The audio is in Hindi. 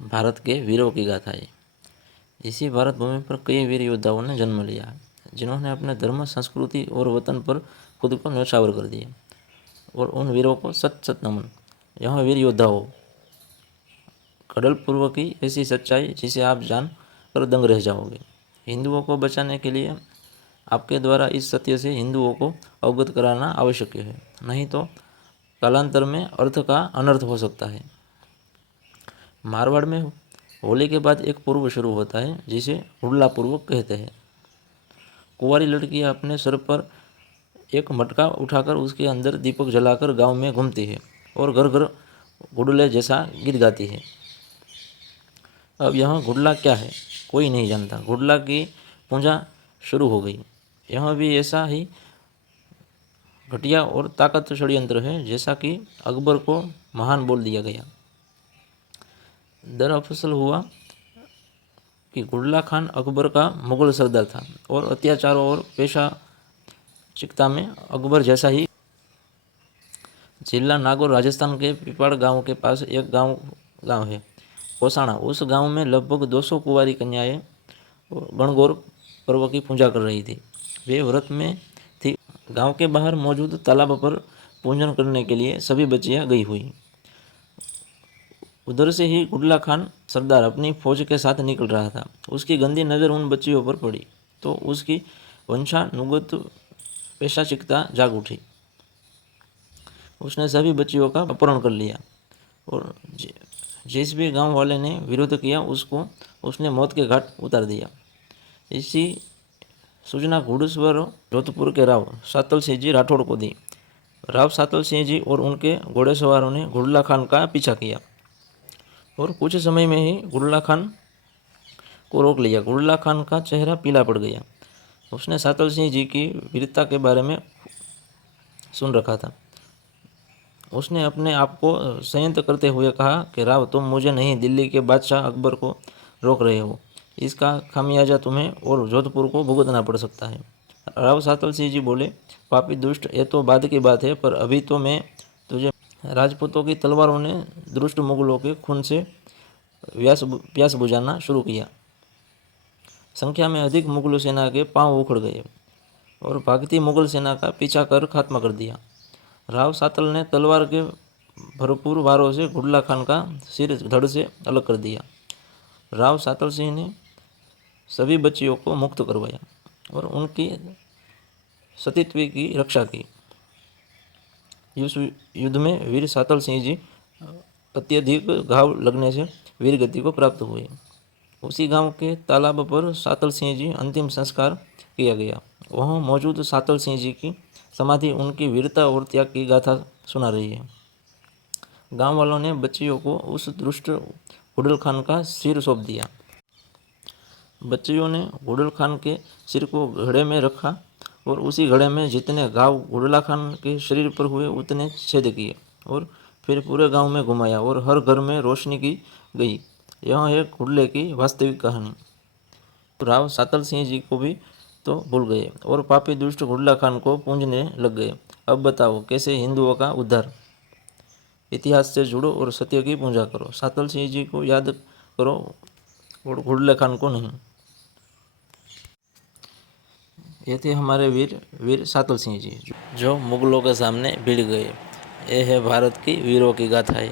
भारत के वीरों की गाथाएं। इसी भारत भूमि पर कई वीर योद्धाओं ने जन्म लिया, जिन्होंने अपने धर्म, संस्कृति और वतन पर खुद को न्यौछावर कर दिया। और उन वीरों को सत सत नमन। यह वीर योद्धाओं, कडल पूर्व की ऐसी सच्चाई जिसे आप जान कर दंग रह जाओगे। हिंदुओं को बचाने के लिए आपके द्वारा इस सत्य से हिंदुओं को अवगत कराना आवश्यक है, नहीं तो कालांतर में अर्थ का अनर्थ हो सकता है। मारवाड़ में होली के बाद एक पर्व शुरू होता है जिसे हुड़ला पर्व कहते हैं। कुंवारी लड़कियां अपने सर पर एक मटका उठाकर उसके अंदर दीपक जलाकर गांव में घूमती है और घर घर गुडले जैसा गीत गाती है। अब यह गुडला क्या है कोई नहीं जानता। गुडला की पूजा शुरू हो गई। यह भी ऐसा ही घटिया और ताकत षड्यंत्र है जैसा कि अकबर को महान बोल दिया गया। दरअसल हुआ कि गुडला खान अकबर का मुगल सरदार था और अत्याचारों और पेशा चिकता में अकबर जैसा ही। जिला नागौर राजस्थान के पिपाड़ गांव के पास एक गांव है कोसाणा। उस गांव में लगभग 200 कुंवारी कन्याएं गणगौर पर्व की पूजा कर रही थी। वे व्रत में थी। गांव के बाहर मौजूद तालाब पर पूजन करने के लिए सभी बच्चियां गई हुई। उधर से ही गुडला खान सरदार अपनी फौज के साथ निकल रहा था। उसकी गंदी नज़र उन बच्चियों पर पड़ी तो उसकी वंशानुगत पेशाचिकता जाग उठी। उसने सभी बच्चियों का अपहरण कर लिया और जिस भी गांव वाले ने विरोध किया उसको उसने मौत के घाट उतार दिया। इसी सूचना घुड़सवार जोधपुर के राव सातल सिंह जी राठौड़ को दी। राव सातल सिंह जी और उनके घोड़ेसवारों ने गुडला खान का पीछा किया और कुछ समय में ही गुडला खान को रोक लिया। गुडला खान का चेहरा पीला पड़ गया। उसने सातल सिंह जी की वीरता के बारे में सुन रखा था। उसने अपने आप को संयत करते हुए कहा कि राव, तुम मुझे नहीं, दिल्ली के बादशाह अकबर को रोक रहे हो। इसका खामियाजा तुम्हें और जोधपुर को भुगतना पड़ सकता है। राव सातल सिंह जी बोले, पापी दुष्ट, ये तो बाद की बात है, पर अभी तो मैं तुझे। राजपूतों की तलवारों ने दुष्ट मुगलों के खून से प्यास बुझाना शुरू किया। संख्या में अधिक मुगल सेना के पांव उखड़ गए और भागती मुगल सेना का पीछा कर खात्मा कर दिया। राव सातल ने तलवार के भरपूर वारों से गुडला खान का सिर धड़ से अलग कर दिया। राव सातल सिंह ने सभी बच्चियों को मुक्त करवाया और उनकी सतीत्व की रक्षा की। इस युद्ध में वीर सातल सिंह जी अत्यधिक घाव लगने से वीर गति को प्राप्त हुए। उसी गांव के तालाब पर सातल सिंह जी अंतिम संस्कार किया गया। वहाँ मौजूद सातल सिंह जी की समाधि उनकी वीरता और त्याग की गाथा सुना रही है। गांव वालों ने बच्चियों को उस दुष्ट गुडल खान का सिर सौंप दिया। बच्चियों ने गुडल खान के सिर को घड़े में रखा और उसी घड़े में जितने घाव गुडला खान के शरीर पर हुए उतने छेद किए और फिर पूरे गांव में घुमाया और हर घर में रोशनी की गई। यह है गुडले की वास्तविक कहानी। राव सातल सिंह जी को भी तो भूल गए और पापी दुष्ट गुडला खान को पूजने लग गए। अब बताओ कैसे हिंदुओं का उद्धार। इतिहास से जुड़ो और सत्य की पूजा करो। सातल सिंह जी को याद करो और गुडला खान को नहीं। ये थे हमारे वीर सातल सिंह जी जो मुगलों के सामने भिड़ गए। ये है भारत की वीरों की गाथाएं।